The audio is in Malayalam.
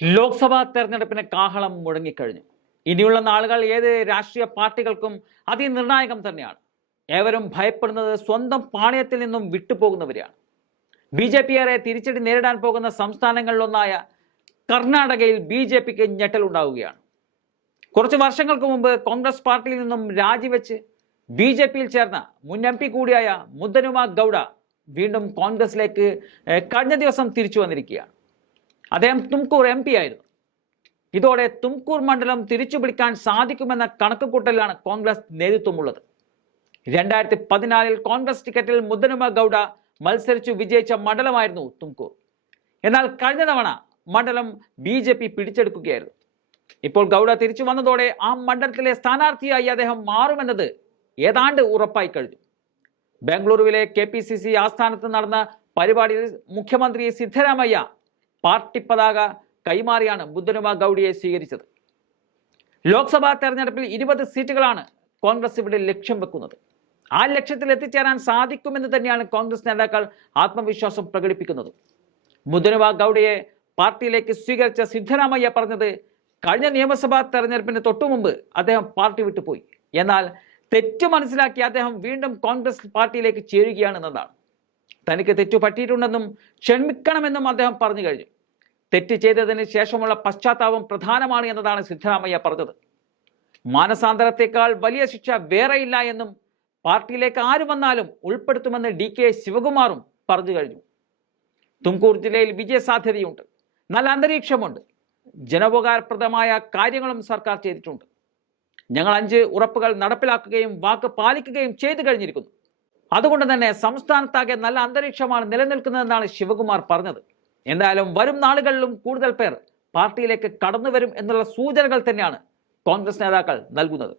ലോക്സഭാ തെരഞ്ഞെടുപ്പിന് കാഹളം മുഴങ്ങിക്കഴിഞ്ഞു. ഇനിയുള്ള നാളുകൾ ഏത് രാഷ്ട്രീയ പാർട്ടികൾക്കും അതിനിർണായകം തന്നെയാണ്. ഏവരും ഭയപ്പെടുന്നത് സ്വന്തം പാളയത്തിൽ നിന്നും വിട്ടുപോകുന്നവരെയാണ്. ബി ജെ പിയേറെ തിരിച്ചടി നേരിടാൻ പോകുന്ന സംസ്ഥാനങ്ങളിലൊന്നായ കർണാടകയിൽ ബി ജെ പിക്ക് ഞെട്ടലുണ്ടാവുകയാണ് കുറച്ച് വർഷങ്ങൾക്ക് മുമ്പ് കോൺഗ്രസ് പാർട്ടിയിൽ നിന്നും രാജിവെച്ച് ബി ജെ പിയിൽ ചേർന്ന മുൻ എം പി കൂടിയായ മുദ്ദനുമ ഗൗഡ വീണ്ടും കോൺഗ്രസിലേക്ക് കഴിഞ്ഞ ദിവസം തിരിച്ചു വന്നിരിക്കുകയാണ്. അദ്ദേഹം തുംകൂർ എം പി ആയിരുന്നു. ഇതോടെ തുംകൂർ മണ്ഡലം തിരിച്ചു പിടിക്കാൻ സാധിക്കുമെന്ന കണക്കുകൂട്ടലിലാണ് കോൺഗ്രസ് നേതൃത്വമുള്ളത്. രണ്ടായിരത്തി പതിനാലിൽ കോൺഗ്രസ് ടിക്കറ്റിൽ മുദ്ദനുമ ഗൗഡ മത്സരിച്ചു വിജയിച്ച മണ്ഡലമായിരുന്നു തുംകൂർ. എന്നാൽ കഴിഞ്ഞ തവണ മണ്ഡലം ബി ജെ പി പിടിച്ചെടുക്കുകയായിരുന്നു. ഇപ്പോൾ ഗൗഡ തിരിച്ചു വന്നതോടെ ആ മണ്ഡലത്തിലെ സ്ഥാനാർത്ഥിയായി അദ്ദേഹം മാറുമെന്നത് ഏതാണ്ട് ഉറപ്പായി കഴിഞ്ഞു. ബംഗളൂരുവിലെ കെ പി സി സി ആസ്ഥാനത്ത് നടന്ന പരിപാടിയിൽ മുഖ്യമന്ത്രി സിദ്ധരാമയ്യ പാർട്ടി പതാക കൈമാറിയാണ് ബുദ്ധനുമ ഗൗഡിയെ സ്വീകരിച്ചത്. ലോക്സഭാ തെരഞ്ഞെടുപ്പിൽ ഇരുപത് സീറ്റുകളാണ് കോൺഗ്രസ് ഇവിടെ ലക്ഷ്യം വെക്കുന്നത്. ആ ലക്ഷ്യത്തിൽ എത്തിച്ചേരാൻ സാധിക്കുമെന്ന് തന്നെയാണ് കോൺഗ്രസ് നേതാക്കൾ ആത്മവിശ്വാസം പ്രകടിപ്പിക്കുന്നത്. മുദ്ദനുമ ഗൗഡയെ പാർട്ടിയിലേക്ക് സ്വീകരിച്ച സിദ്ധരാമയ്യ പറഞ്ഞത് കഴിഞ്ഞ നിയമസഭാ തെരഞ്ഞെടുപ്പിന് തൊട്ടുമുമ്പ് അദ്ദേഹം പാർട്ടി വിട്ടുപോയി എന്നാൽ തെറ്റ് മനസ്സിലാക്കി അദ്ദേഹം വീണ്ടും കോൺഗ്രസ് പാർട്ടിയിലേക്ക് ചേരുകയാണെന്നതാണ് തനിക്ക് തെറ്റു പറ്റിയിട്ടുണ്ടെന്നും ക്ഷമിക്കണമെന്നും അദ്ദേഹം പറഞ്ഞു കഴിഞ്ഞു. തെറ്റ് ചെയ്തതിന് ശേഷമുള്ള പശ്ചാത്താപം പ്രധാനമാണ് എന്നതാണ് സിദ്ധരാമയ്യ പറഞ്ഞത്. മാനസാന്തരത്തെക്കാൾ വലിയ ശിക്ഷ വേറെയില്ല എന്നും പാർട്ടിയിലേക്ക് ആര് വന്നാലും ഉൾപ്പെടുത്തുമെന്ന് ഡി കെ ശിവകുമാറും പറഞ്ഞു കഴിഞ്ഞു. തുംകൂർ ജില്ലയിൽ വിജയസാധ്യതയുണ്ട്. നല്ല അന്തരീക്ഷമുണ്ട്. ജനോപകാരപ്രദമായ കാര്യങ്ങളും സർക്കാർ ചെയ്തിട്ടുണ്ട്. ഞങ്ങൾ അഞ്ച് ഉറപ്പുകൾ നടപ്പിലാക്കുകയും വാക്ക് പാലിക്കുകയും ചെയ്തു കഴിഞ്ഞിരിക്കുന്നു. അതുകൊണ്ട് തന്നെ സംസ്ഥാനത്താകെ നല്ല അന്തരീക്ഷമാണ് നിലനിൽക്കുന്നതെന്നാണ് ശിവകുമാർ പറഞ്ഞത്. എന്തായാലും വരും നാളുകളിലും കൂടുതൽ പേർ പാർട്ടിയിലേക്ക് കടന്നു വരും എന്നുള്ള സൂചനകൾ തന്നെയാണ് കോൺഗ്രസ് നേതാക്കൾ നൽകുന്നത്.